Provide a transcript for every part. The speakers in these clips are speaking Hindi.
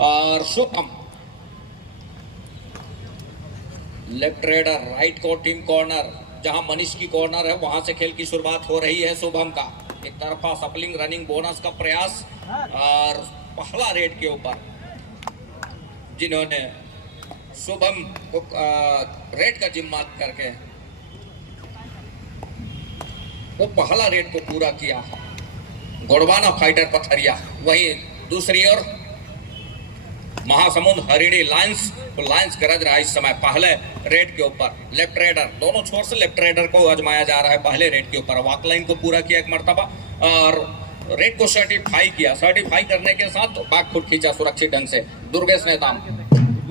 और शुभम लेफ्ट रेडर राइट को टीम कॉर्नर, जहां मनीष की कॉर्नर है वहां से खेल की शुरुआत हो रही है। शुभम का एक तरफा सपलिंग रनिंग बोनस का प्रयास और पहला रेड के ऊपर जिन्होंने शुभम को रेड का जिम्मा करके वो पहला रेड को पूरा किया, गोड़वाना फाइटर पथरिया। वही दूसरी ओर महासमुंद हरिणी लायंस गरज रहा इस समय पहले रेड के ऊपर। लेफ्ट रेडर दोनों छोर से लेफ्ट रेडर को आजमाया जा रहा है पहले रेड के ऊपर। वॉक लाइन को पूरा किया एक मर्तबा और रेड को सर्टिफाई किया। सर्टिफाई करने के साथ बैक फुट खींचा सुरक्षित ढंग से। दुर्गेश नेताम,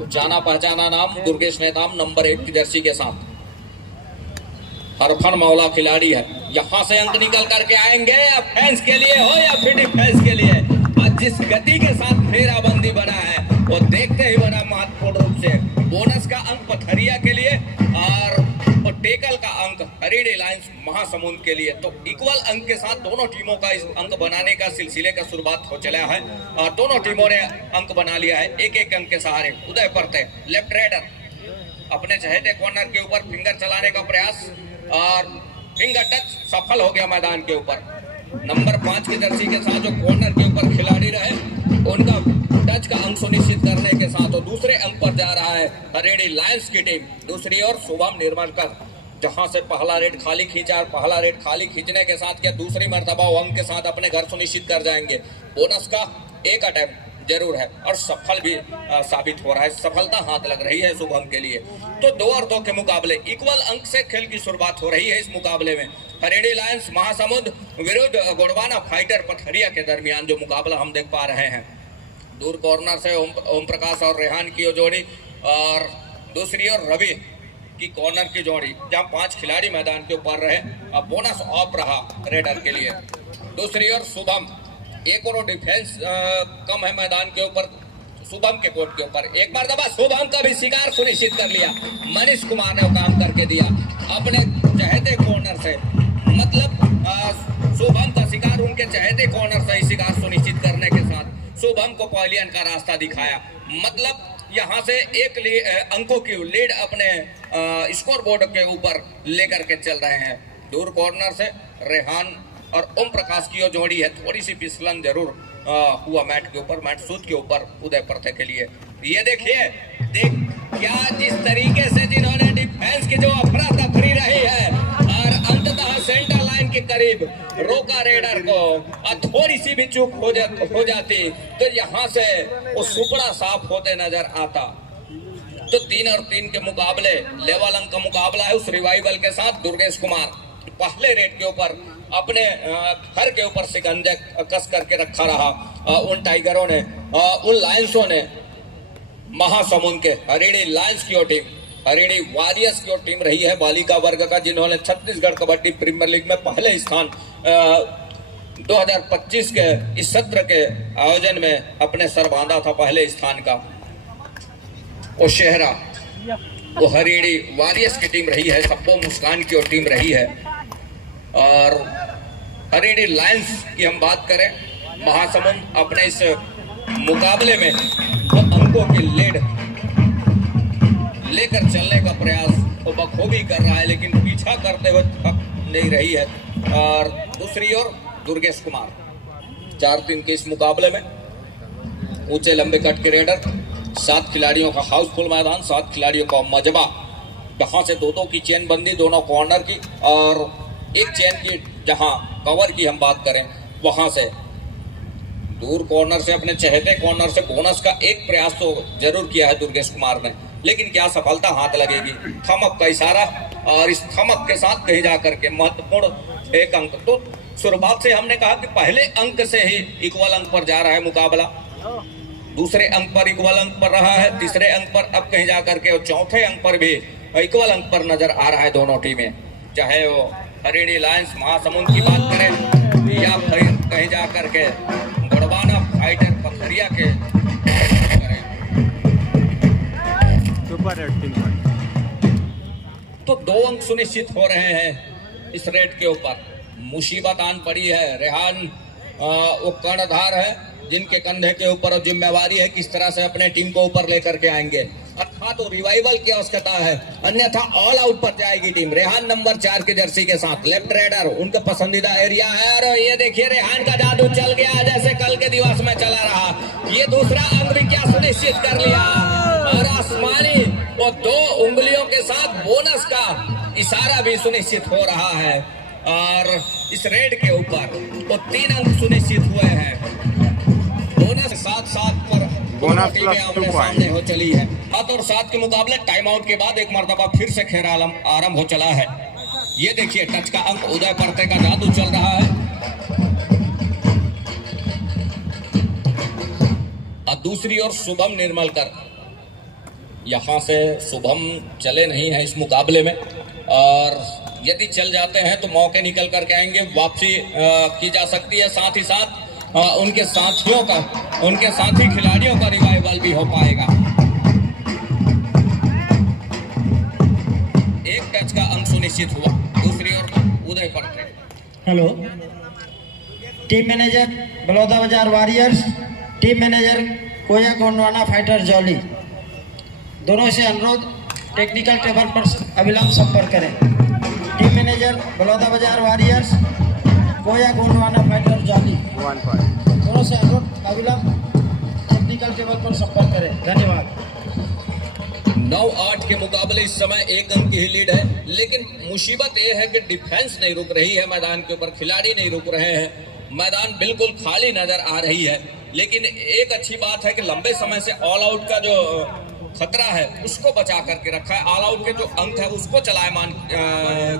जाना पहचाना नाम दुर्गेश नेताम, नंबर 1 की जर्सी के साथ हरफन मौला खिलाड़ी है। यहां से अंक निकल करके आएंगे या फैंस के लिए हो या फिर डिफेंस के लिए। आज जिस गति के साथ घेराबंदी बना है वो देखते ही बना महत्वपूर्ण रूप से। बोनस का अंक पथरिया के लिए और टेकल का अंक हरिणी लायंस महासमुंद के लिए। तो इक्वल अंक के साथ दोनों टीमों का इस अंक बनाने का सिलसिले का शुरुआत हो चला है और दोनों टीमों ने अंक बना लिया है एक एक अंक के सहारे। उदय परते लेफ्ट रेडर अपने चहेते कॉर्नर के ऊपर फिंगर चलाने का प्रयास और फिंगर टच सफल हो गया मैदान के ऊपर। नंबर 5 की जर्सी के साथ जो कॉर्नर के ऊपर खिलाड़ी रहे उनका टच का अंक सुनिश्चित करने के साथ और दूसरे अंक पर जा रहा है हरिणी लायंस की टीम। दूसरी ओर शुभम निर्मलकर जहां से पहला रेड खाली खींचा और पहला रेड खाली खींचने के साथ क्या दूसरी मर्तबा वो अंक के साथ अपने घर सुनिश्चित कर जाएंगे। बोनस का एक अटेम्प्ट जरूर है और सफल भी साबित हो रहा है। सफलता हाथ लग रही है शुभम के लिए। तो 2 और 2 के मुकाबले इक्वल अंक से खेल की शुरुआत हो रही है इस मुकाबले में। हरिणी लायंस महासमुंद विरुद्ध गोड़वाना फाइटर पथरिया के दरमियान जो मुकाबला हम देख पा रहे हैं। दूर कॉर्नर से ओम प्रकाश और रेहान की जोड़ी और दूसरी ओर रवि की कॉर्नर की जोड़ी, जहां 5 खिलाड़ी मैदान के ऊपर रहे। अब बोनस ऑफ रहा रेडर के लिए। दूसरी ओर शुभम, एक और डिफेंस कम है मैदान के ऊपर शुभम के कोर्ट के ऊपर। एक बार दबा शुभम का भी शिकार सुनिश्चित कर लिया। मनीष कुमार ने काम करके दिया अपने चहेते कॉर्नर से। मतलब शुभम का शिकार उनके चहेते कॉर्नर से ही शिकार सुनिश्चित करने के साथ शुभम को पवेलियन का रास्ता दिखाया। मतलब यहां से एक अंकों की लीड अपने स्कोर बोर्ड के ऊपर लेकर के चल रहे हैं। दूर कॉर्नर से रेहान और ओम प्रकाश की जोड़ी है। थोड़ी सी फिसलन जरूर हुआ मैट के ऊपर, मैट सूद के ऊपर उदय परथे के लिए। ये देखिए क्या जिस तरीके से जिन्होंने डिफेंस की जो अफरा तफरी रही है और अंततः सेंटर लाइन के करीब रोका रेडर को और थोड़ी सी भी चूक हो जाती तो यहाँ से वो सुपड़ा साफ होते नजर आता। तो 3 और 3 के मुकाबले लेवल अंक का मुकाबला है उस रिवाइवल के साथ। दुर्गेश कुमार पहले रेड के ऊपर अपने घर के ऊपर शिकंजे कस करके रखा रहा। उन टाइगरों ने उन लायंसों ने महासमुंद के हरिणी लायंस की ओर टीम, हरिणी वॉरियर्स की ओर टीम रही है बालिका वर्ग का, जिन्होंने छत्तीसगढ़ कबड्डी प्रीमियर लीग में पहले स्थान 2025 के इस सत्र के आयोजन में अपने सर बांधा था पहले स्थान का। वो शहरा वो हरिणी वॉरियर्स की टीम रही है, सब्बो मुस्कान की ओर टीम रही है। और हरिणी लायंस की हम बात करें, महासमुंद अपने इस मुकाबले में वो अंकों की लीड लेकर चलने का प्रयास वो बखूबी कर रहा है, लेकिन पीछा करते हुए थक नहीं रही है। और दूसरी ओर दुर्गेश कुमार 4-3 के इस मुकाबले में ऊंचे लंबे कट के रेडर, 7 खिलाड़ियों का हाउसफुल मैदान, 7 खिलाड़ियों का मजबा, जहां से 2-2 की चेन बंदी दोनों कॉर्नर की और एक चेन की जहां कवर की हम बात करें वहां से दूर कॉर्नर से अपने चहेते कॉर्नर से बोनस का एक प्रयास तो जरूर किया है दुर्गेश कुमार ने, लेकिन क्या सफलता हाथ लगेगी। थमक का इशारा और इस थमक के साथ कहीं जाकर के महत्वपूर्ण एक अंक। तो शुरुआत से हमने कहा कि पहले अंक से ही इक्वल अंक पर जा रहा है मुकाबला, दूसरे अंक पर इक्वल अंक पर रहा है, तीसरे अंक पर अब कहीं जाकर के और चौथे अंक पर भी इक्वल अंक पर नजर आ रहा है दोनों टीमें। चाहे वो हरिणी लायंस महासमुंद की बात करें या फिर कहीं जाकर के गोड़वाना फाइटर पथरिया के तो 2 अंक सुनिश्चित हो रहे हैं इस रेड के ऊपर। मुसीबत आन पड़ी है। रेहान वो कर्णधार है जिनके कंधे के ऊपर जिम्मेवारी है किस तरह से अपने टीम को ऊपर लेकर के आएंगे। अर्थात तो रिवाइवल की आवश्यकता है, अन्यथा ऑल आउट पर जाएगी टीम। रेहान नंबर 4 की जर्सी के साथ लेफ्ट रेडर उनका पसंदीदा एरिया है। और ये देखिए रेहान का जादू चल गया जैसे कल के दिवस में चला रहा। ये दूसरा अंक भी क्या सुनिश्चित कर लिया, और आसमानी वो 2 उंगलियों के साथ बोनस का इशारा भी सुनिश्चित हो रहा है। और इस रेड के ऊपर वो 3 अंक सुनिश्चित हुए हैं। बोनस 7-7 पर बोनस आमने सामने हो चली है। 7 और 7 के मुकाबले टाइम आउट के बाद एक मर्तबा फिर से खेल आरंभ हो चला है। ये देखिए टच का अंक उदय परते का जादू चल रहा है। और दूसरी ओर शुभम निर्मलकर, यहां से शुभम चले नहीं है इस मुकाबले में, और यदि चल जाते हैं तो मौके निकल करके आएंगे, वापसी की जा सकती है। साथ ही साथ उनके साथियों का, उनके साथी खिलाड़ियों का रिवाइवल भी हो पाएगा। एक टच का अंक सुनिश्चित हुआ। दूसरी ओर उदय परते। हेलो, टीम मैनेजर बलौदा बाजार वॉरियर्स, टीम मैनेजर कोया गोंडवाना फाइटर जॉली, दोनों से अनुरोध टेक्निकल टेबल पर अविलंब संपर्क करें। टीम मैनेजर बलौदा बाजार वॉरियर्स, कोया गोंडवाना फाइटर जॉली, दोनों से अनुरोध अविलंब टेक्निकल टेबल पर संपर्क करें। धन्यवाद। 9-8 के मुकाबले इस समय 1 अंक की ही लीड है, लेकिन मुसीबत यह है कि डिफेंस नहीं रुक रही है मैदान के ऊपर, खिलाड़ी नहीं रुक रहे हैं, मैदान बिल्कुल खाली नजर आ रही है। लेकिन एक अच्छी बात है कि लंबे समय से ऑल आउट का जो खतरा है उसको बचा करके रखा है। ऑल आउट के जो अंक है उसको चलायमान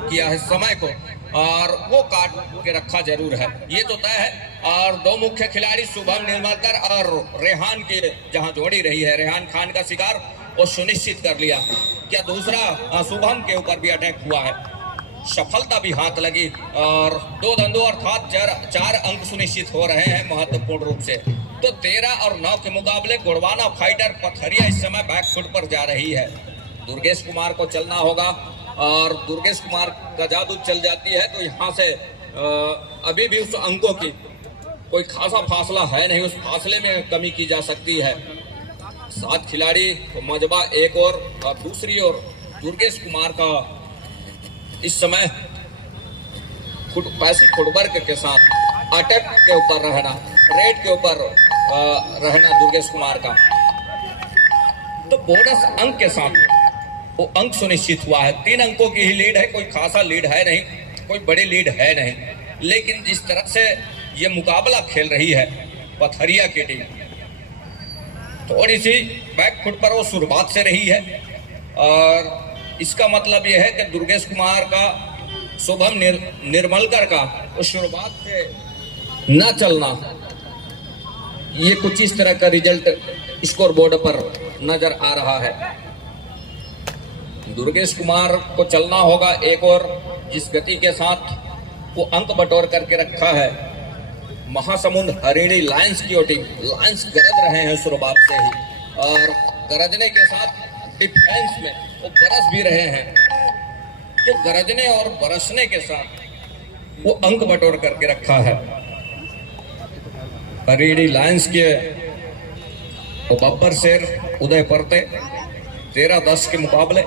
किया है समय को, और वो काट के रखा जरूर है, ये तो तय है। और 2 मुख्य खिलाड़ी शुभम निर्मलकर और रेहान की जहां जोड़ी रही है, रेहान खान का शिकार वो सुनिश्चित कर लिया। क्या दूसरा शुभम के ऊपर भी अटैक हुआ है, सफलता भी हाथ लगी, और 2 धंधों अर्थात 4 अंक सुनिश्चित हो रहे हैं महत्वपूर्ण रूप से। तो 13 और 9 के मुकाबले गोंडवाना फाइटर पथरिया इस समय बैक फुट पर जा रही है। दुर्गेश कुमार को चलना होगा, और दुर्गेश कुमार का जादू चल जाती है तो यहाँ से अभी भी उस अंकों की कोई खासा फासला है नहीं, उस फासले में कमी की जा सकती है। 7 खिलाड़ी मजबा एक और दूसरी ओर दुर्गेश कुमार का इस समय पैसिव फुटवर्क के साथ अटैक के ऊपर रहना, रेड के ऊपर रहना दुर्गेश कुमार का। तो बोनस अंक के साथ वो अंक सुनिश्चित हुआ है। 3 अंकों की ही लीड है, कोई खासा लीड है नहीं, कोई बड़ी लीड है नहीं। लेकिन जिस तरह से ये मुकाबला खेल रही है पथरिया की टीम, थोड़ी सी बैक फुट पर वो शुरुआत से रही है, और इसका मतलब यह है कि दुर्गेश कुमार का, शुभम निर्मलकर का वो शुरुआत से न चलना, ये कुछ इस तरह का रिजल्ट स्कोर बोर्ड पर नजर आ रहा है। दुर्गेश कुमार को चलना होगा एक और, जिस गति के साथ वो अंक बटोर करके रखा है। महासमुंद हरिणी लायंस की टीम, लायंस गरज रहे हैं शुरुआत से ही, और गरजने के साथ डिफेंस में वो बरस भी रहे हैं। तो गरजने और बरसने के साथ वो अंक बटोर करके रखा है। हरिणी लायंस के वो बब्बर शेर उदय परते 13-10 के मुकाबले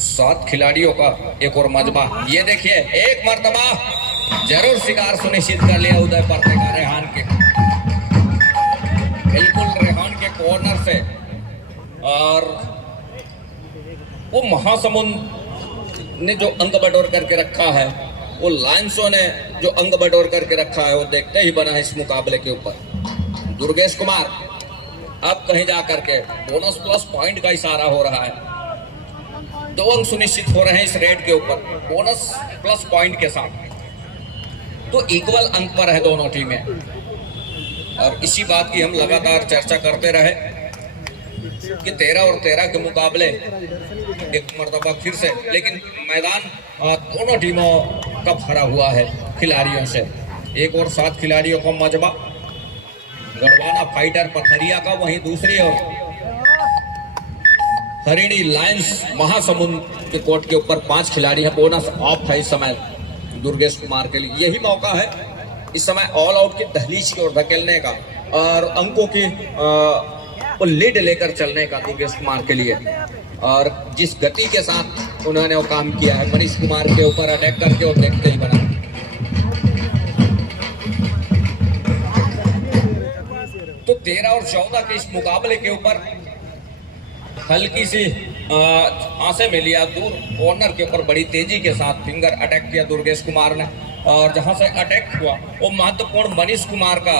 7 खिलाड़ियों का एक और मजबा। ये देखिए एक मर्तबा जरूर शिकार सुनिश्चित कर लिया उदय परते का रेहान के, बिल्कुल रेहान के कॉर्नर से। और वो महासमुंद ने जो अंक बटोर करके रखा है, वो लायंसों ने जो अंक बटोर करके रखा है, वो देखते ही बना है इस मुकाबले के ऊपर। दुर्गेश कुमार अब कहीं जा करके बोनस प्लस पॉइंट का इशारा हो रहा है। 2 अंक सुनिश्चित हो रहे हैं इस रेड के ऊपर बोनस प्लस पॉइंट के साथ। तो इक्वल अंक पर है दोनों टीमें, और इसी बात की हम लगातार चर्चा करते रहे कि 13 और 13 के मुकाबले एक मर्तबा फिर से, लेकिन मैदान दोनों टीमों का भरा हुआ है खिलाड़ियों से। एक और 7 खिलाड़ियों का मजबा गढ़वाना फाइटर पथरिया का, वहीं दूसरी ओर हरिणी लायंस महासमुंद के कोर्ट के ऊपर 5 खिलाड़ी हैं। बोनस ऑफ है इस समय दुर्गेश कुमार के लिए। यही मौका है इस समय ऑल आउट की दहलीज की ओर धकेलने का और अंकों की वो लीड लेकर चलने का दुर्गेश कुमार के लिए। और जिस गति के साथ उन्होंने वो काम किया है मनीष कुमार के ऊपर अटैक करके, वो देखते ही बना। तो 13 और 14 के इस मुकाबले के ऊपर हल्की सी आंसे में लिया दूर कॉर्नर के ऊपर बड़ी तेजी के साथ फिंगर अटैक किया दुर्गेश कुमार ने, और जहां से अटैक हुआ वो महत्वपूर्ण मनीष कुमार का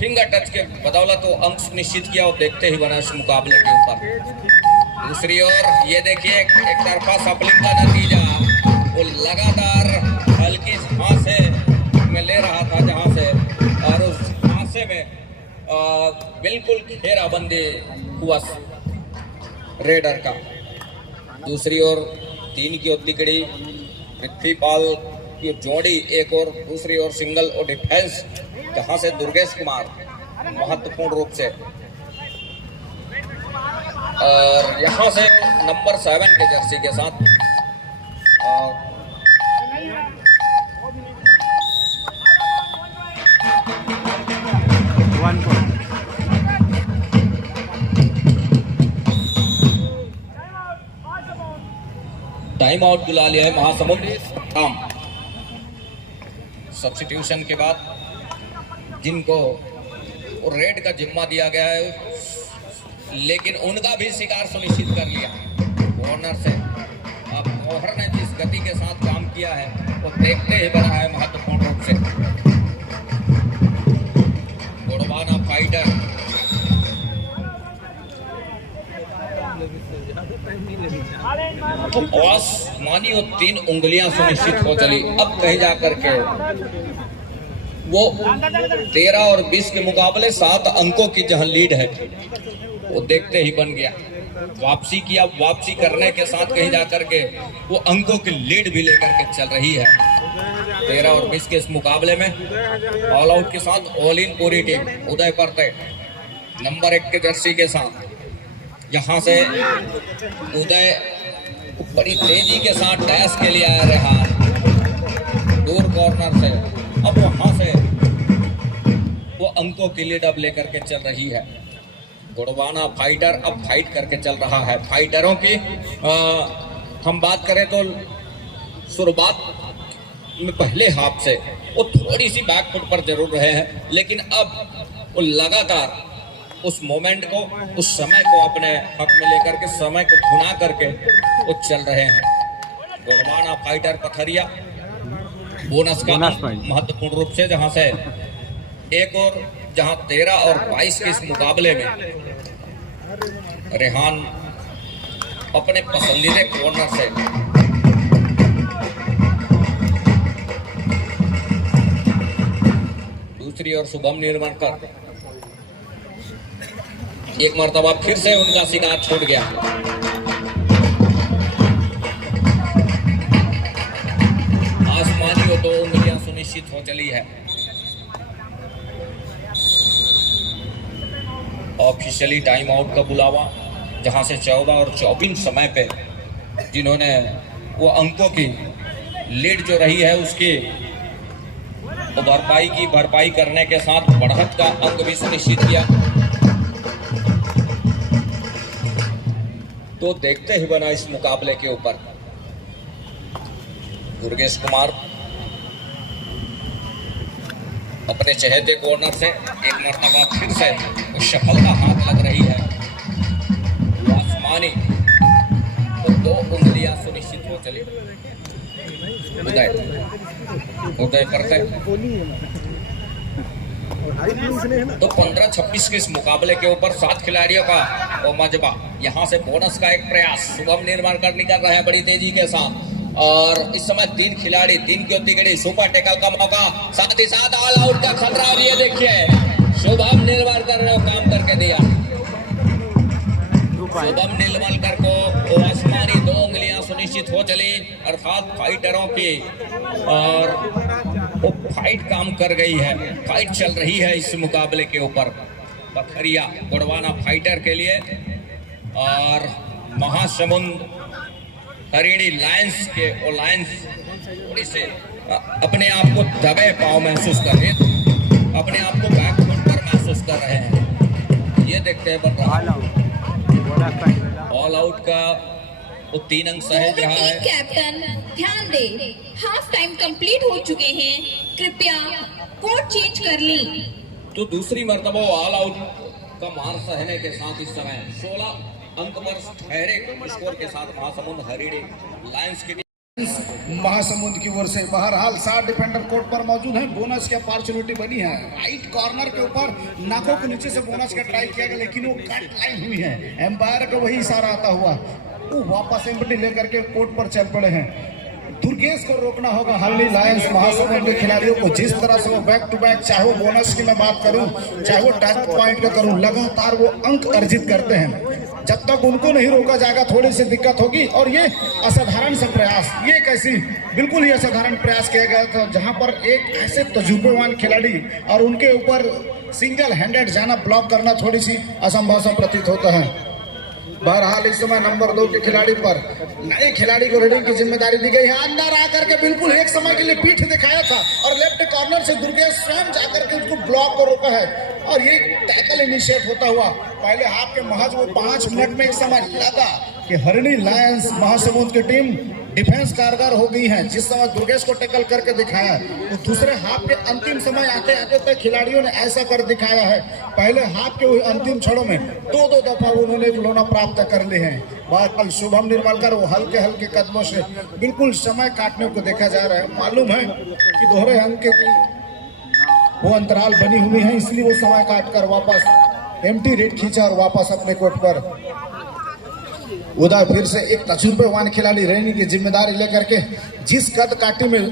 फिंगर टच के बदौलत वो अंक निश्चित किया और देखते ही बना इस मुकाबले के ऊपर। दूसरी ओर ये देखिए एक तरफा सफलिंग का नतीजा, वो लगातार हल्की हांसे में ले रहा था जहां से, और उस हांसे में बिल्कुल घेराबंदी हुआ रेडर का। दूसरी ओर 3 की तिकड़ी पृथ्वीपाल की जोड़ी एक और, दूसरी ओर सिंगल और डिफेंस जहां से दुर्गेश कुमार महत्वपूर्ण रूप से, और यहां से नंबर 7 के जर्सी के साथ टाइम आउट बुला लिया है महासमुंद। सब्स्टिट्यूशन के बाद जिनको रेड का जिम्मा दिया गया है, लेकिन उनका भी शिकार सुनिश्चित कर लिया कॉर्नर से। अब मोहर ने जिस गति के साथ काम किया है वो देखते ही बना है महत्वपूर्ण रूप से। गोड़वाना फाइटर तो आसमानी और 3 उंगलियां सुनिश्चित हो चली। अब कहीं जाकर के वो 13 और 20 के मुकाबले 7 अंकों की जहां लीड है वो देखते ही बन गया। वापसी किया, वापसी करने के साथ कहीं जाकर के वो अंकों की लीड भी लेकर के चल रही है। 13 और 20 के इस मुकाबले में ऑल आउट के साथ ऑल इन पूरी टीम उदय परते नंबर 1 के जर्सी के साथ, यहां से उदय बड़ी तेजी के साथ डैश के लिए आया रेहान दूर कॉर्नर से। अब वहां से वो अंकों की लीड अब लेकर के चल रही है। गोड़वाना फाइटर अब फाइट करके चल रहा है। फाइटरों की हम बात करें तो शुरुआत में पहले हाफ से वो थोड़ी सी बैकफुट पर जरूर रहे हैं, लेकिन अब वो लगातार उस मोमेंट को, उस समय को अपने हक में लेकर के, समय को भुना करके वो चल रहे हैं। गोड़वाना फाइटर पथरिया बोनस का महत्वपूर्ण रूप से, जहां से एक और जहां 13 और 22 के इस मुकाबले में रेहान अपने पसंदीदा कॉर्नर से दूसरी ओर शुभम निर्मलकर एक मर्तबा फिर से उनका शिकार छूट गया। आसमानी वो 2 उंगलियां सुनिश्चित हो चली है। ऑफिशियली टाइम आउट का बुलावा, जहां से 14 और 24 समय पे जिन्होंने वो अंकों की लीड जो रही है उसकी वो भरपाई करने के साथ बढ़त का अंक भी सुनिश्चित किया। तो देखते ही बना इस मुकाबले के ऊपर दुर्गेश कुमार अपने चहेते कॉर्नर से एक मर्तबा फिर से उस सफलता हाथ लग रही है। आसमानी तो 2 उंगलियां सुनिश्चित हो चली। उदय करते तो 15-26 के इस मुकाबले के ऊपर 7 खिलाड़ियों का वो मजबा। यहां से बोनस का एक प्रयास शुभम निर्मलकर निकल रहे हैं बड़ी तेजी के साथ, और इस समय 3 खिलाड़ी 3 की तिकड़ी सुपर टेकल का मौका, साथ ही साथ ऑल आउट का खतरा। और ये देखिए शुभम निर्मलकर ने काम करके दिया। शुभम निर्मलकर को आसमानी 2 उंगलियां सुनिश्चित हो चली, अर्थात फाइटरों की और वो फाइट काम कर गई है। फाइट चल रही है इस मुकाबले के ऊपर। पथरिया गोड़वाना फाइटर के लिए और महासमुंद हरिणी लायंस के, वो लायंस थोड़ी से अपने आप को दबे पाव महसूस कर रहे हैं, अपने आप को बैकफुट पर महसूस कर रहे हैं। ये देखते हैं बर्रा ऑल आउट का वो 3 अंक सहेज रहा है। कैप्टन ध्यान दे, हाफ टाइम कंप्लीट हो चुके हैं, कृपया कोड चेंज कर ली। तो दूसरी मर्तबा ऑल आउट का मार सहने के साथ इस समय 16 अंक पर ठहरे स्कोर के साथ महासमुंद हरिणी लायंस की महासमुंद की ओर से। बहरहाल 7 डिफेंडर कोर्ट पर मौजूद हैं। बोनस की अपॉर्चुनिटी बनी है, राइट कॉर्नर के ऊपर नाकों के नीचे से बोनस का ट्राई किया गया, लेकिन वो कट लाइन हुई है। एम्पायर का वही इशारा आता हुआ वो वापस एम्पटी लेकर के कोर्ट पर चल पड़े हैं। दुर्गेश को रोकना होगा हरिणी लायंस महासमुंद के खिलाड़ियों को। जिस तरह से वो बैक टू बैक, चाहे वो बोनस की मैं बात करूं, चाहे वो टच पॉइंट का करूं, लगातार वो अंक अर्जित करते हैं। जब तक उनको नहीं रोका जाएगा थोड़ी सी दिक्कत होगी। और ये असाधारण सा प्रयास, ये कैसी बिल्कुल ही असाधारण प्रयास किया गया था, जहां पर एक ऐसे तजुर्बेवान खिलाड़ी और उनके ऊपर सिंगल हैंडेड जाना, ब्लॉक करना थोड़ी सी असंभव सा प्रतीत होता है। बहरहाल इस समय नंबर 2 के खिलाड़ी पर नए खिलाड़ी को रीडिंग की जिम्मेदारी दी गई है। अंदर आकर के बिल्कुल एक समय के लिए पीठ दिखाया था और लेफ्ट कॉर्नर से दुर्गेश स्वयं जाकर के उसको ब्लॉक को रोका है और ये टैकल इनिशिएट होता हुआ पहले हाफ के महज वो 5 मिनट में एक समय लगा कि हरिणी लायंस महासमुंद की टीम डिफेंस कारगर हो गई है। जिस समय दुर्गेश को टैकल करके दिखाया, तो दूसरे हाफ के अंतिम समय आते आते तक खिलाड़ियों ने ऐसा कर दिखाया है। पहले हाफ के अंतिम क्षणों में 2-2 दफा उन्होंने खिलौना प्राप्त कर लिए हैं। बात शुभम निर्मलकर वो हल्के हल्के कदमों से बिल्कुल समय काटने को देखा जा रहा है। मालूम है कि दोहरे अंक की वो अंतराल बनी हुई है, इसलिए वो समय काट कर वापस एम्प्टी रेड खींचा और वापस अपने कोर्ट पर उधर फिर से एक तजुर्बेवान खिलाड़ी रहने की जिम्मेदारी लेकर के जिस कद काटी में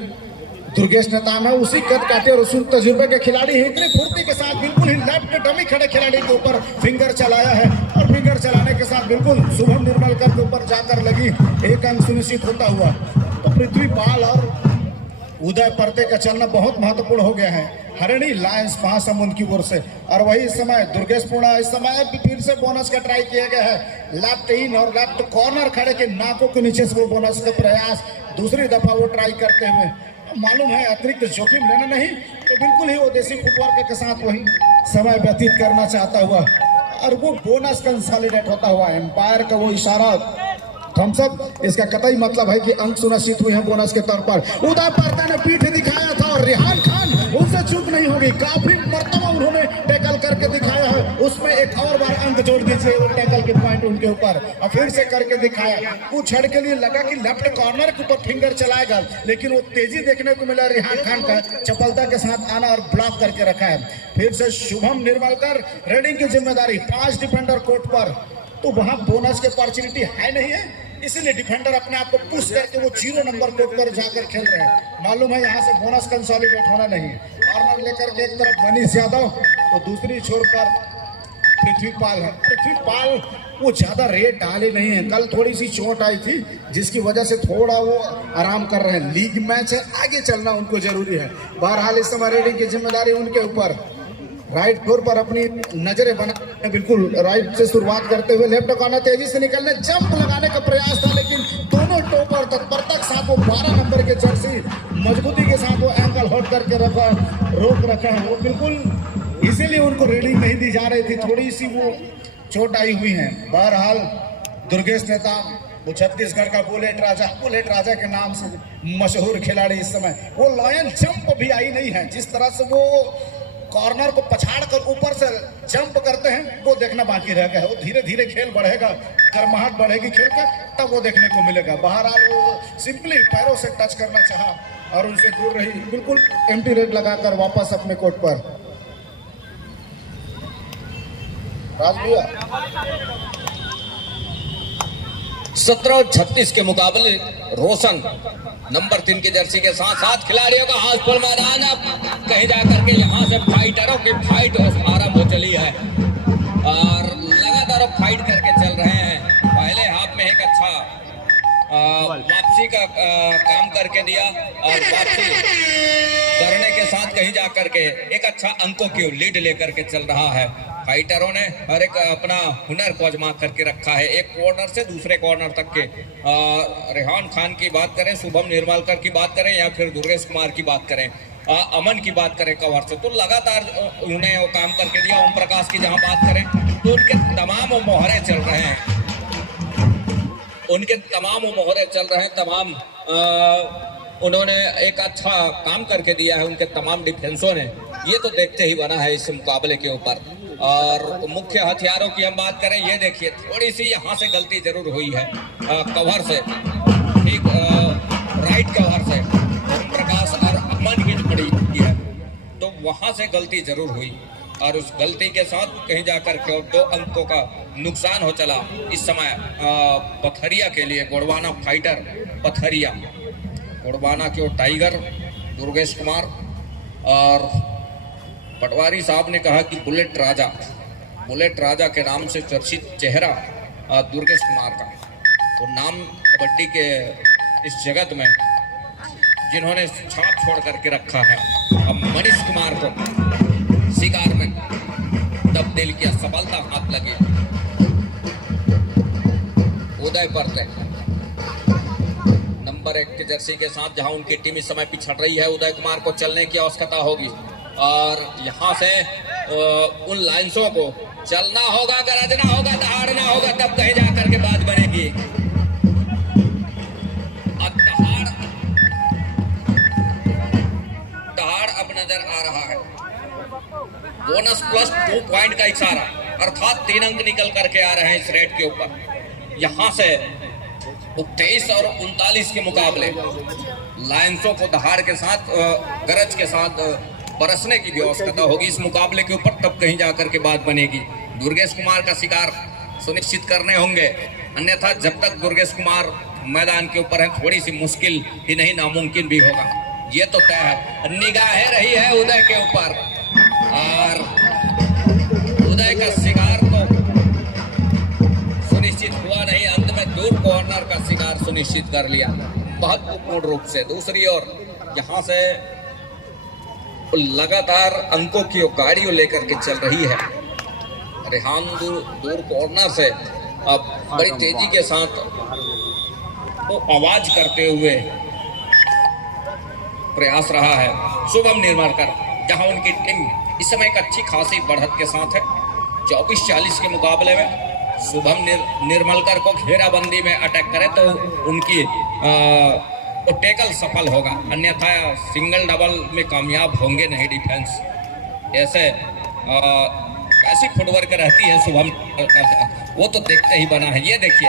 दुर्गेश ने ताम है, उसी कद काटे और उसी तजुर्बे के खिलाड़ी है। इतनी फुर्ती के साथ बिल्कुल ही लेफ्ट डमी खड़े खिलाड़ी के ऊपर फिंगर चलाया है और फिंगर चलाने के साथ बिल्कुल शुभम निर्मलकर के ऊपर जाकर लगी, एक अंक सुनिश्चित होता हुआ। तो पृथ्वी पाल और उदय परते का चलना बहुत महत्वपूर्ण हो गया है हरिणी लायंस महासमुंद की ओर से। और वही इस समय दुर्गेश पूर्णा, इस समय फिर से बोनस का ट्राई किया गया है। लेफ्ट इन और लेफ्ट कॉर्नर खड़े के नाकों के नीचे से वो बोनस का प्रयास दूसरी दफा वो ट्राई करते हुए। मालूम है अतिरिक्त जोखिम लेना नहीं, तो बिल्कुल ही वो देसी फुटवर्क के साथ वही समय व्यतीत करना चाहता हुआ और वो बोनस कंसोलिडेट होता हुआ। एम्पायर का वो इशारा थम्स अप, इसका कतई मतलब है कि अंक सुनिश्चित हुए हैं बोनस के तौर पर। उदय परते ने पीठ दिखाया था और रिहान खान उनसे चूक नहीं होगी, काफी मर्तबा उन्होंने टैकल करके दिखाया है। उसमें एक और बार अंक जोड़ दीजिए वो टैकल के पॉइंट उनके ऊपर, और फिर से करके दिखाया। कुछ छड़ के लिए लगा कि लेफ्ट कॉर्नर के ऊपर फिंगर चलाएगा, लेकिन वो तेजी देखने को मिला रिहान खान का, चपलता के साथ आना और ब्लॉक करके रखा है। फिर से शुभम निर्मलकर रेडिंग की जिम्मेदारी, 5 डिफेंडर कोर्ट पर, तो वहां बोनस की अपॉर्चुनिटी है नहीं है, इसीलिए डिफेंडर अपने आप को पुश करके वो 0 नंबर कोर्ट पर जाकर खेल रहे हैं। मालूम है यहाँ से बोनस कंसोलिडेट होना नहीं। कॉर्नर लेकर के एक तरफ मनीष यादव तो दूसरी छोर पर पृथ्वी पाल है। पृथ्वी पाल वो ज्यादा रेट डाले नहीं है, कल थोड़ी सी चोट आई थी जिसकी वजह से थोड़ा वो आराम कर रहे हैं। लीग मैच है, आगे चलना उनको जरूरी है। बहरहाल इस समय रेडिंग की जिम्मेदारी उनके ऊपर। राइट फ्लोर पर अपनी नजरें बना, बिल्कुल राइट से शुरुआत करते हुए लेफ्ट कॉर्नर तेजी से निकलने, जंप लगाने का प्रयास था, लेकिन दोनों टोपर तत्परता के साथ वो 12 नंबर के जर्सी मजबूती के साथ वो एंकल हॉट करके रोक रखा है। वो बिल्कुल इसीलिए उनको रेडिंग नहीं दी जा रही थी, थोड़ी सी वो चोट आई हुई है। बहरहाल दुर्गेश नेता वो छत्तीसगढ़ का बुलेट राजा के नाम से मशहूर खिलाड़ी, इस समय वो लॉयन जंप भी आई नहीं है। जिस तरह से वो कॉर्नर को पछाड़ कर ऊपर से जंप करते हैं वो देखना बाकी रह गया है। वो धीरे धीरे खेल बढ़ेगा, गर्माहट बढ़ेगी खेल का, तब वो देखने को मिलेगा। बहरहाल वो सिंपली पैरों से टच करना चाहा और उनसे दूर रही, बिल्कुल एम्प्टी रेड लगाकर वापस अपने कोर्ट पर। राज भैया 17-36 के मुकाबले रोशन नंबर 3 की जर्सी के साथ 7 खिलाड़ियों का हाउसफुल मैदान। अब कहीं जाकर के यहाँ से फाइटरों की फाइट आरंभ हो चली है और लगातार फाइट करके चल रहे हैं। पहले हाफ में एक अच्छा वापसी का काम करके दिया और वापसी करने के साथ कहीं जाकर के एक अच्छा अंकों की लीड लेकर के चल रहा है। फाइटरों ने हर एक अपना हुनर को आजमा करके रखा है, एक कॉर्नर से दूसरे कॉर्नर तक के। रेहान खान की बात करें, शुभम निर्मलकर की बात करें या फिर दुर्गेश कुमार की बात करें, अमन की बात करें कवर से, तो लगातार उन्होंने वो काम करके दिया। ओम प्रकाश की जहां बात करें तो उनके तमाम मोहरे चल रहे हैं, तमाम उन्होंने एक अच्छा काम करके दिया है उनके तमाम डिफेंसों ने। ये तो देखते ही बना है इस मुकाबले के ऊपर। और मुख्य हथियारों की हम बात करें, ये देखिए थोड़ी सी यहाँ से गलती जरूर हुई है कवर से, ठीक राइट कवर से ओम प्रकाश और अमन की जोड़ी की है, तो वहाँ से गलती जरूर हुई और उस गलती के साथ कहीं जाकर के 2 अंकों का नुकसान हो चला इस समय पथरिया के लिए। गोड़वाना फाइटर पथरिया, गोड़वाना के टाइगर दुर्गेश कुमार, और पटवारी साहब ने कहा कि बुलेट राजा के नाम से चर्चित चेहरा दुर्गेश कुमार का, तो नाम कबड्डी के इस जगत में जिन्होंने छाप छोड़ करके रखा है। अब मनीष कुमार को शिकार में तब्दील किया, सफलता हाथ लगी। उदय परते नंबर 1 के जर्सी के साथ जहां उनकी टीम इस समय पिछड़ रही है, उदय कुमार को चलने की आवश्यकता होगी और यहां से उन लाइंसों को चलना होगा, गरजना होगा, दहाड़ना होगा, तब कहीं जाकर के बात बनेगी। दहाड़ अब नजर आ रहा है। बोनस प्लस 2 पॉइंट का इशारा, अर्थात 3 अंक निकल करके आ रहे हैं इस रेट के ऊपर। यहां से 23 और 39 के मुकाबले लायंसों को दहाड़ के साथ, गरज के साथ बरसने की भी आवश्यकता होगी इस मुकाबले के ऊपर, तब कहीं जाकर के बात बनेगी। दुर्गेश कुमार का शिकार सुनिश्चित करने होंगे, अन्यथा जब तक दुर्गेश कुमार मैदान के ऊपर है थोड़ी सी मुश्किल ही नहीं नामुमकिन भी होगा, ये तो तय है। निगाहें रही है उदय के ऊपर और उदय का शिकार तो सुनिश्चित हुआ नहीं, अंत में दूर कॉर्नर का शिकार सुनिश्चित कर लिया महत्वपूर्ण रूप से। दूसरी ओर यहां से लगातार अंकों की गाड़ी लेकर के चल रही है। रेहान दूर कॉर्नर से अब बड़ी तेजी के साथ वो आवाज करते हुए प्रयास रहा है शुभम निर्मलकर, जहां उनकी टीम इस समय एक अच्छी खासी बढ़त के साथ है। 24-40 के मुकाबले में शुभम निर्मलकर को घेराबंदी में अटैक करे तो उनकी वो टेकल सफल होगा, अन्यथा सिंगल डबल में कामयाब होंगे नहीं डिफेंस। ऐसी फुटवर्क रहती है शुभम, वो तो देखते ही बना है। ये देखिए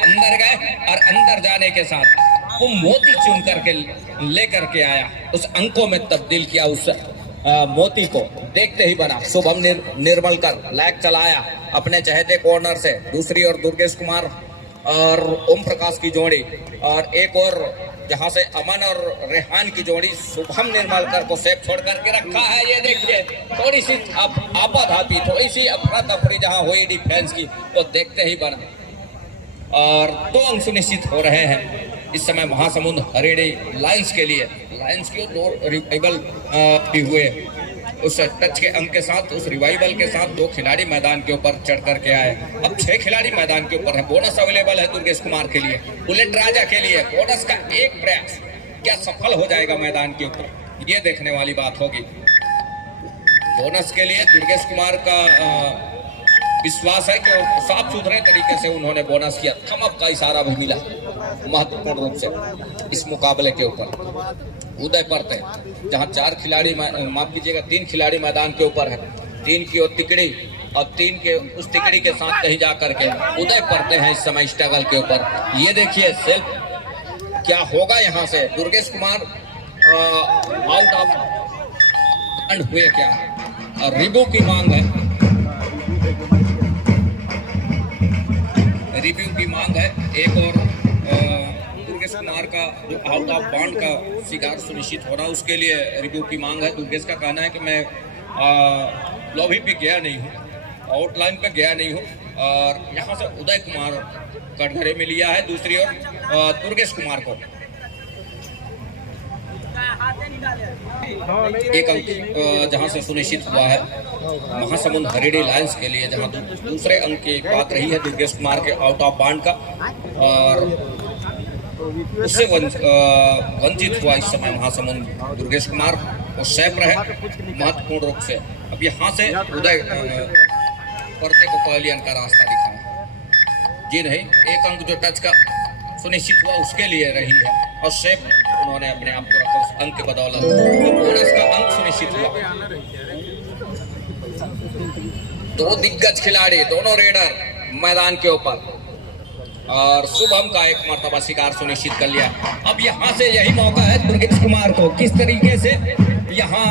अंदर गए और अंदर जाने के साथ वो मोती चुन करके लेकर के आया, उस अंकों में तब्दील किया उस मोती को, देखते ही बना। शुभम निर्मलकर लैग चलाया अपने चहेते कॉर्नर से। दूसरी ओर दुर्गेश कुमार और ओम प्रकाश की जोड़ी, और एक और जहां से अमन और रेहान की जोड़ी शुभम निर्मलकर को सेफ छोड़ करके रखा है। ये देखिए थोड़ी सी आपाधापी, थोड़ी सी अफरा तफरी जहां हुई डिफेंस की, वो देखते ही बना और 2 अंक सुनिश्चित हो रहे हैं इस समय महासमुंद हरियाणी लायंस के लिए। लायंस की 2 रिवाइवल भी हुए, उस टच के अंक के साथ, उस रिवाइवल के साथ 2 खिलाड़ी मैदान के ऊपर चढ़ करके आए। अब 6 खिलाड़ी मैदान के ऊपर है। बोनस अवेलेबल है दुर्गेश कुमार के लिए, बुलेट राजा के लिए। बोनस का एक प्रयास क्या सफल हो जाएगा मैदान के ऊपर, ये देखने वाली बात होगी। बोनस के लिए दुर्गेश कुमार का विश्वास है कि साफ सुथरे तरीके से उन्होंने बोनस किया। थम अप का इशारा भी मिला महत्वपूर्ण रूप से इस मुकाबले के ऊपर। उदय परते जहां 4 खिलाड़ी, माफ कीजिएगा 3 खिलाड़ी मैदान के ऊपर है, 3 की और तिकड़ी और 3 के उस तिकड़ी के साथ कहीं जाकर के उदय परते हैं इस समय स्ट्रगल के ऊपर। ये देखिए सेल्फ क्या होगा यहां से। Durgesh Kumar out of and हुए क्या, और रिव्यू की मांग है, रिव्यू की मांग है। एक और दुर्गेश कुमार का जो आउट ऑफ बाउंड का शिकार सुनिश्चित हो रहा है, उसके लिए रिव्यू की मांग है। दुर्गेश का कहना है कि मैं लॉबी पे गया नहीं हूँ, आउटलाइन पे गया नहीं हूँ, और यहाँ से उदय कुमार कटघरे में लिया है। दूसरी ओर दुर्गेश कुमार को 1 अंक जहाँ से सुनिश्चित हुआ है। महासमुंद हरियाणा लायंस के लिए, जहां दूसरे अंक की बात रही है दुर्गेश कुमार के आउट ऑफ बाउंड का, और उससे वंचित हुआ इस समय महासमुंद दुर्गेश कुमार, और सेफ रहे महत्वपूर्ण रूप से। अब यहाँ से उदय परते को पवेलियन का रास्ता दिखा जी नहीं, एक अंक जो टच का सुनिश्चित हुआ उसके लिए रही है, और सेफ उन्होंने अपने आप को रखा उस अंक के बदौलत, तो बोनस का अंक सुनिश्चित हुआ। दो दिग्गज खिलाड़ी, दोनों रेडर मैदान के ऊपर, और शुभम का एक मर्तबा शिकार सुनिश्चित कर लिया। अब यहाँ से यही मौका है दुर्गेश कुमार को, किस तरीके से यहाँ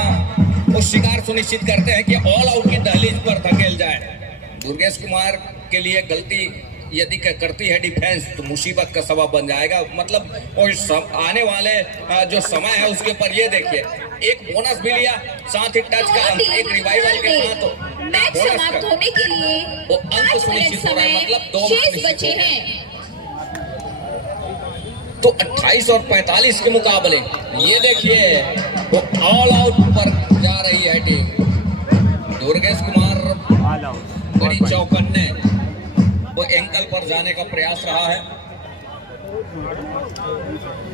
वो शिकार सुनिश्चित करते हैं कि ऑल आउट की दहलीज पर धकेल जाए। दुर्गेश कुमार के लिए गलती यदि करती है डिफेंस तो मुसीबत का सबब बन जाएगा, मतलब और आने वाले जो समय है उसके ऊपर ये देखिए, एक बोनस भी लिया, साथ ही टच का एक रिवाइवल के साथ मैच समाप्त होने के लिए वो अंक सुनिश्चित हो रहा है, मतलब 2 शेष बचे हैं। तो 28 और 45 के मुकाबले ये देखिए वो ऑल आउट पर जा रही है टीम। दुर्गेश कुमार बड़ी चौकन्ने वो एंकल पर जाने का प्रयास रहा है,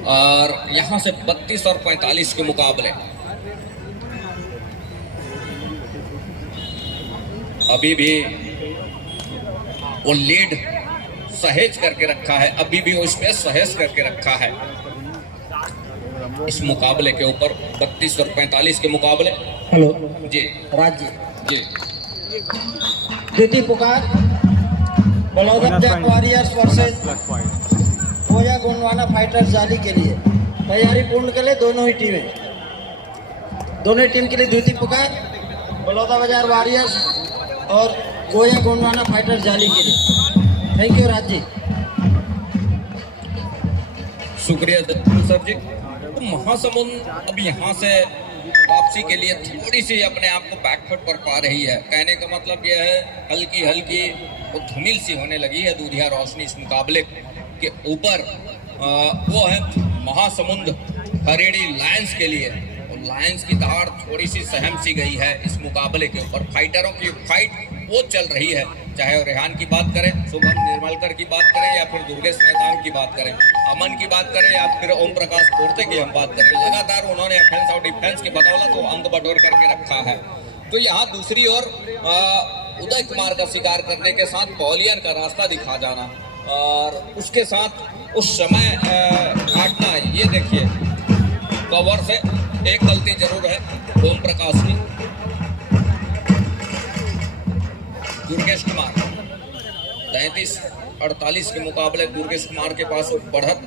और यहां से 32 और 45 के मुकाबले अभी भी वो लीड सहेज करके रखा है, अभी भी वो स्पेस सहेज करके रखा है इस मुकाबले के ऊपर। 32 और 45 के मुकाबले। हेलो जी राज्य जी द्वितीय पुकार बलौदा वॉरियर्स वर्सेस कोया गोंडवाना फाइटर्स जाली के लिए तैयारी पूर्ण कर ले दोनों ही टीमें। दोनों ही टीम के लिए द्वितीय पुकार बलौदा बाजार वॉरियर्स और कोया गोंडवाना फाइटर्स जाली के लिए। Thank you Raj ji. शुक्रिया सर जी। तो महासमुंद अब यहाँ से वापसी के लिए थोड़ी सी अपने आप को बैकफुट पर पा रही है। कहने का मतलब यह है हल्की हल्की वो धुमिल सी होने लगी है दूधिया रोशनी इस मुकाबले के ऊपर। वो है महासमुंद हरियाणा लायंस के लिए, और लायंस की दहाड़ थोड़ी सी सहम सी गई है इस मुकाबले के ऊपर। फाइटरों की फाइट वो चल रही है, चाहे वो रेहान की बात करें, शुभम निर्मलकर की बात करें, या फिर दुर्गेश मैदान की बात करें, अमन की बात करें, या फिर ओम प्रकाश पोर्ते की हम बात करें। लगातार उन्होंने ऑफेंस और डिफेंस की बदौलत वो अंक बटोर करके रखा है। तो यहाँ दूसरी ओर उदय कुमार का शिकार करने के साथ पवेलियन का रास्ता दिखा जाना, और उसके साथ उस समय काटना। ये देखिए कवर से एक गलती जरूर है ओम प्रकाश की। दुर्गेश कुमार 33-48 के मुकाबले दुर्गेश कुमार के पास बढ़त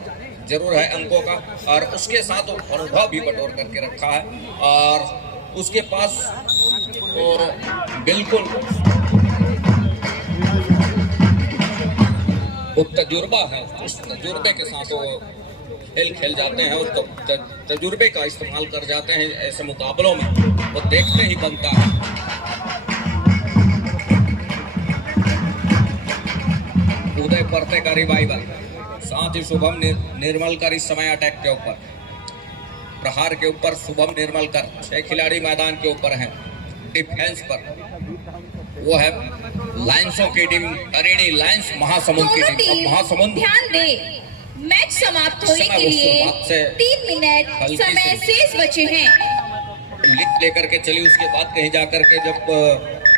जरूर है अंकों का, और उसके साथ वो अनुभव भी बटोर करके रखा है, और उसके पास बिल्कुल वो तजुर्बा है। उस तजुर्बे के साथ वो खेल जाते हैं, और तजुर्बे का इस्तेमाल कर जाते हैं ऐसे मुकाबलों में, वो देखते ही बनता है। उदय परते का रिवाइवल, साथ ही शुभम निर्मलकर इस समय अटैक के ऊपर, प्रहार के ऊपर शुभम निर्मलकर। 6 खिलाड़ी मैदान के ऊपर हैं। डिफेंस पर वो है लायंसों की टीम, हरियाणा लायंस महासमुंद की टीम। अब महासमुंद ध्यान दे, मैच समाप्त होने के लिए 3 मिनट समय शेष बचे हैं। लिख लेकर के चली, उसके बाद कहीं जाकर के जब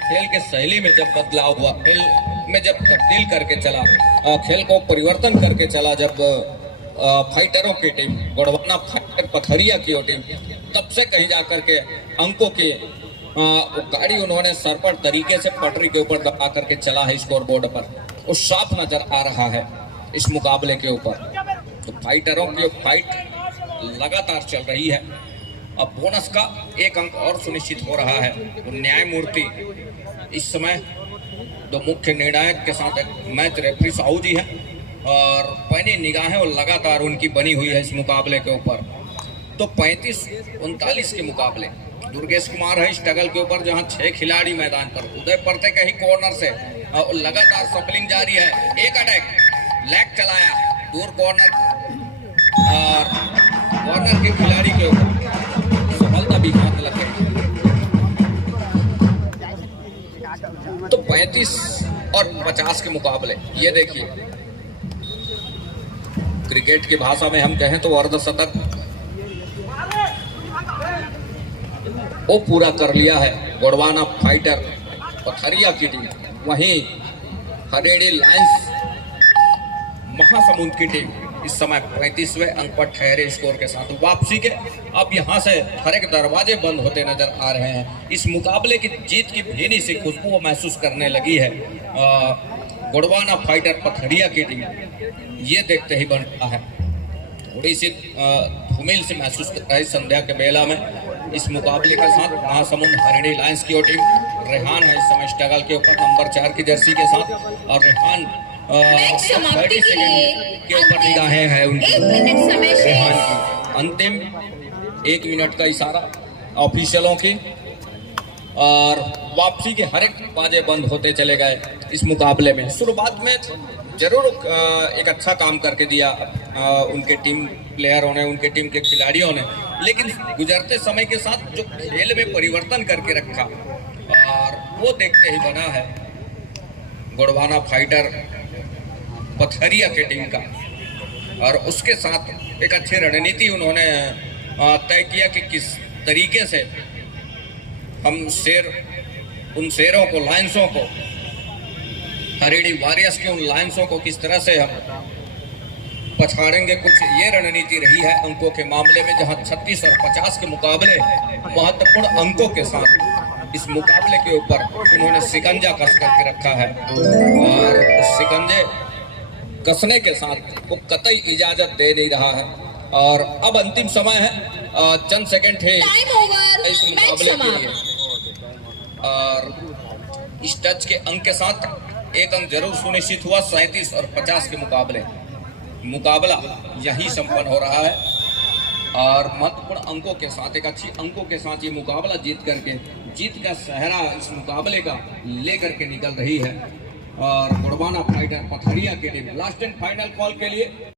खेल के शैली में जब बदलाव हुआ, खेल में जब तब्दील करके चला, खेल को परिवर्तन करके चला, जब फाइटरों की टीम गोंडवाना फाइटर पथरिया की टीम, तब से कहीं जाकर के अंकों की गाड़ी उन्होंने सरपट तरीके से पटरी के ऊपर दबा करके चला है स्कोर बोर्ड पर। वो साफ नजर आ रहा है इस मुकाबले के ऊपर। तो फाइटरों की फाइट लगातार चल रही है। अब बोनस का एक अंक और सुनिश्चित हो रहा है। तो न्यायमूर्ति इस समय दो मुख्य निर्णायक के साथ मैच रेफरी साहू जी हैं, और पैनी निगाहें और लगातार उनकी बनी हुई है इस मुकाबले के ऊपर। तो 35-39 के मुकाबले दुर्गेश कुमार है स्ट्रगल के ऊपर, जहां 6 खिलाड़ी मैदान पर। उदय परते का ही कॉर्नर से लगातार सफलिंग जारी है। एक अटैक लेग चलाया दूर कॉर्नर, और कॉर्नर के खिलाड़ी के ऊपर सफलता भी हाथ लग गई। तो 35 और 50 के मुकाबले ये देखिए, क्रिकेट की भाषा में हम कहें तो अर्धशतक वो पूरा कर लिया है गोंडवाना फाइटर पथरिया की टीम। वहीं हरेड़ी लायंस महासमुंद की टीम इस समय 35वें अंक पर ठहरे स्कोर के साथ। वापसी के अब यहां से हर एक दरवाजे बंद होते नजर आ रहे हैं। इस मुकाबले की जीत की भीनी सी खुशबू वो महसूस करने लगी है गोंडवाना फाइटर पथरिया की टीम। ये देखते ही बन रहा है, थोड़ी सी धूमिल से महसूस कर रहा है संध्या के बेला में। इस मुकाबले के साथ महासमुंद हरिणी लायंस की टीम, रेहान है इस समय स्ट्रगल के ऊपर नंबर 4 की जर्सी के साथ, और रेहान समाप्ति के लिए के ऊपर निगाहें हैं उनकी। 1 मिनट समय रेहान शेष। की अंतिम 1 मिनट का इशारा ऑफिशियलों की, और वापसी के हर एक बाजे बंद होते चले गए इस मुकाबले में। शुरुआत में जरूर एक अच्छा काम करके दिया उनके टीम प्लेयरों ने, उनके टीम के खिलाड़ियों ने, लेकिन गुजरते समय के साथ जो खेल में परिवर्तन करके रखा और वो देखते ही बना है गोंडवाना फाइटर पथरिया के टीम का। और उसके साथ एक अच्छी रणनीति उन्होंने तय किया कि किस तरीके से हम उन शेरों को, लायंसों को, हरिणी वॉरियर्स के उन लायंसों को किस तरह से हम पछाड़ेंगे। कुछ ये रणनीति रही है अंकों के मामले में, जहां 36 और 50 के मुकाबले महत्वपूर्ण अंकों के साथ इस मुकाबले के ऊपर उन्होंने शिकंजा कस करके रखा है, और उस शिकंजे कसने के साथ वो कतई इजाजत दे नहीं रहा है। और अब अंतिम समय है, चंद सेकंड है टाइम ओवर, इस मैच मुकाबले के समाप्त। लिए। और इस टच के अंक के साथ एक अंक जरूर सुनिश्चित हुआ। 37 और 50 के मुकाबला यही संपन्न हो रहा है, और महत्वपूर्ण अंकों के साथ, एक अच्छी अंकों के साथ ये मुकाबला जीत का सहरा इस मुकाबले का लेकर के निकल रही है। और गोंडवाना फाइटर पथरिया की team last and final call के लिए